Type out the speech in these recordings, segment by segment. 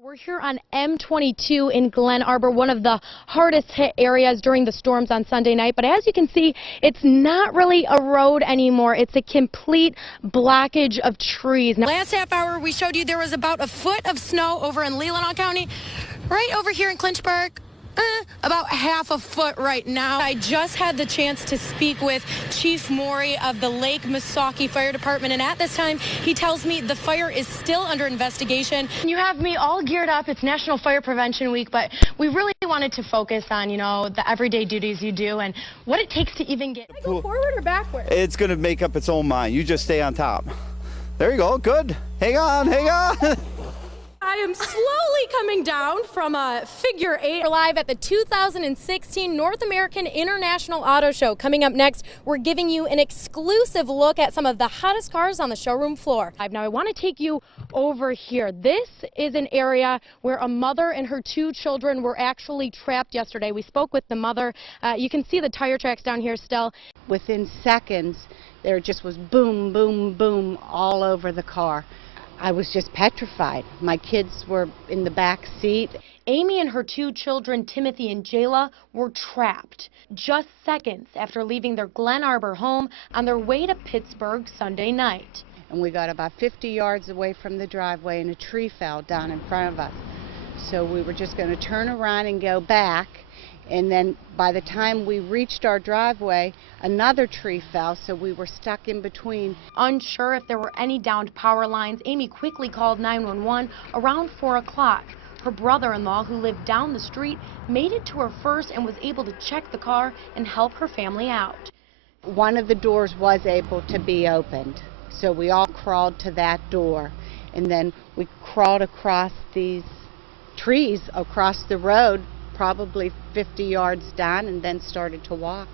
We're here on M22 in Glen Arbor, one of the hardest hit areas during the storms on Sunday night. But as you can see, it's not really a road anymore. It's a complete blockage of trees. Now, last half hour, we showed you there was about a foot of snow over in Leelanau County. Right over here in Clinchburg, about half a foot right now. I just had the chance to speak with Chief Maury of the Lake Missaukee Fire Department, and at this time, he tells me the fire is still under investigation. You have me all geared up. It's National Fire Prevention Week, but we really wanted to focus on, the everyday duties you do and what it takes to even get. I go forward or backward? It's going to make up its own mind. You just stay on top. There you go. Good. Hang on. Hang on. I am slowly coming down from a figure 8. We're live at the 2016 North American International Auto Show. Coming up next, we're giving you an exclusive look at some of the hottest cars on the showroom floor. Now, I want to take you over here. This is an area where a mother and her 2 children were actually trapped yesterday. We spoke with the mother. You can see the tire tracks down here still. Within seconds, there just was boom, boom, boom all over the car. I was just petrified. My kids were in the back seat. Amy and her 2 children, Timothy and Jayla, were trapped just seconds after leaving their Glen Arbor home on their way to Pittsburgh Sunday night. And we got about 50 yards away from the driveway and a tree fell down in front of us. So we were just going to turn around and go back. And then by the time we reached our driveway, another tree fell, so we were stuck in between. Unsure if there were any downed power lines, Amy quickly called 911 around 4 o'clock. Her brother-in-law, who lived down the street, made it to her first and was able to check the car and help her family out. One of the doors was able to be opened, so we all crawled to that door. And then we crawled across these trees across the road, probably 50 yards down, and then started to walk.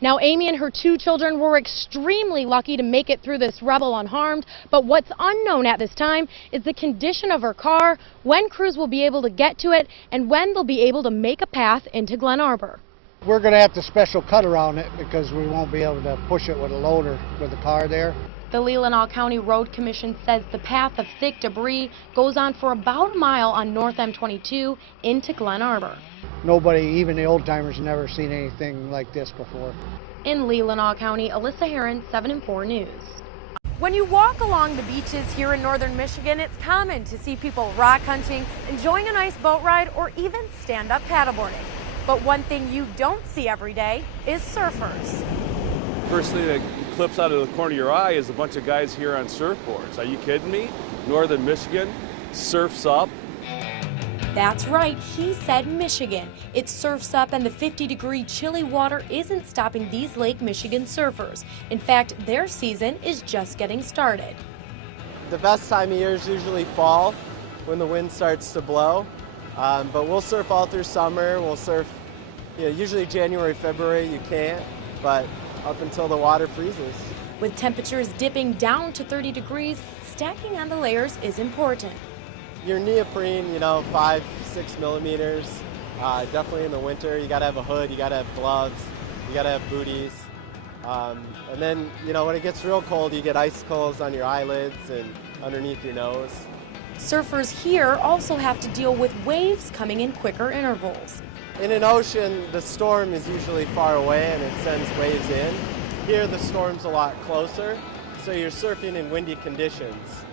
Now, Amy and her 2 children were extremely lucky to make it through this rubble unharmed, but what's unknown at this time is the condition of her car, when crews will be able to get to it, and when they'll be able to make a path into Glen Arbor. We're going to have to special cut around it because we won't be able to push it with a loader with the car there. The Leelanau County Road Commission says the path of thick debris goes on for about a mile on North M22 into Glen Arbor. Nobody, even the old timers, never seen anything like this before. In Leelanau County, Alyssa Hearin, 7 and 4 News. When you walk along the beaches here in northern Michigan, it's common to see people rock hunting, enjoying a nice boat ride, or even stand-up paddleboarding. But one thing you don't see every day is surfers. First thing that clips out of the corner of your eye is a bunch of guys here on surfboards. Are you kidding me? Northern Michigan, surf's up. That's right, he said Michigan. It surfs up and the 50-degree chilly water isn't stopping these Lake Michigan surfers. In fact, their season is just getting started. The best time of year is usually fall when the wind starts to blow. But we'll surf all through summer. We'll surf, usually January, February you can't, but up until the water freezes. With temperatures dipping down to 30 degrees, stacking on the layers is important. Your neoprene, 5-6 millimeters. Definitely in the winter, you gotta have a hood, you gotta have gloves, you gotta have booties. And then, when it gets real cold, you get icicles on your eyelids and underneath your nose. Surfers here also have to deal with waves coming in quicker intervals. In an ocean, the storm is usually far away and it sends waves in. Here, the storm's a lot closer, so you're surfing in windy conditions.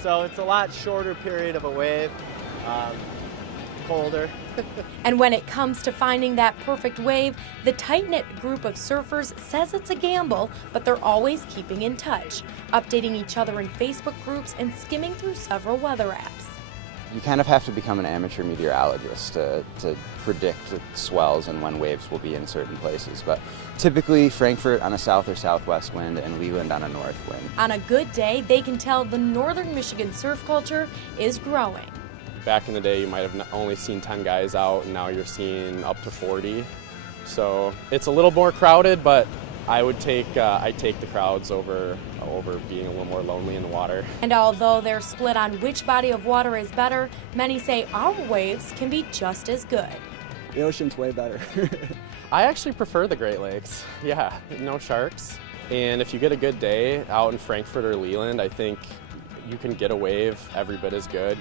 So it's a lot shorter period of a wave, colder. And when it comes to finding that perfect wave, the tight-knit group of surfers says it's a gamble, but they're always keeping in touch, updating each other in Facebook groups and skimming through several weather apps. You kind of have to become an amateur meteorologist to predict the swells and when waves will be in certain places. But typically Frankfurt on a south or southwest wind and Leland on a north wind. On a good day, they can tell the northern Michigan surf culture is growing. Back in the day, you might have only seen 10 guys out, and now you're seeing up to 40. So it's a little more crowded, but I'd take the crowds over being a little more lonely in the water. And although they're split on which body of water is better, many say our waves can be just as good. The ocean's way better. I actually prefer the Great Lakes. Yeah, no sharks. And if you get a good day out in Frankfurt or Leland, I think you can get a wave every bit as good.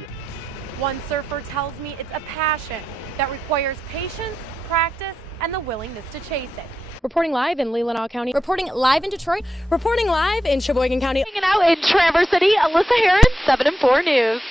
One surfer tells me it's a passion that requires patience, practice, and the willingness to chase it. Reporting live in Leelanau County. Reporting live in Detroit. Reporting live in Sheboygan County. Hanging out in Traverse City, Alyssa Hearin, 7 and 4 News.